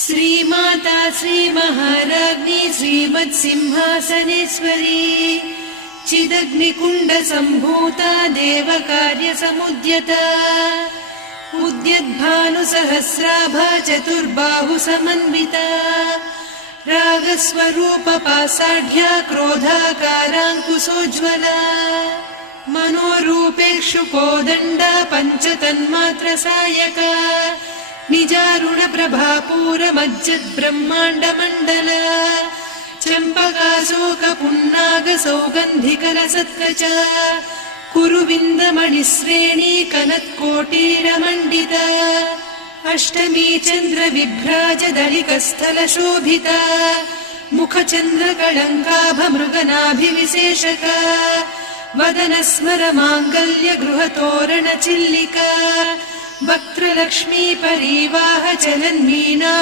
श्रीमाता श्रीमहाराज्ञी श्रीमत्सिंहासनेश्वरी चिदग्निकुण्डसम्भूता देवकार्यसमुद्यता उद्यद्भानुसहस्राभा चतुर्बाहुसमन्विता रागस्वरूपपासाढ्या क्रोधाकाराङ्कुशोज्ज्वला मनोरूपेक्षु कोदण्डा पञ्चतन्मात्रसायका निजारुणप्रभापूरमज्जद्ब्रह्माण्डमण्डला चम्पकाशोकपुन्नागसौगन्धिकलसत्कचा कुरुविन्दमणिश्रेणी कनत्कोटीरमण्डिता अष्टमी चन्द्रविभ्राजदलिकस्थलशोभिता मुखचन्द्रकळङ्काभमृगनाभिविशेषका वदनस्मरमाङ्गल्यगृहतोरणचिल्लिका वक्त्रलक्ष्मी परीवाह चलन्मीना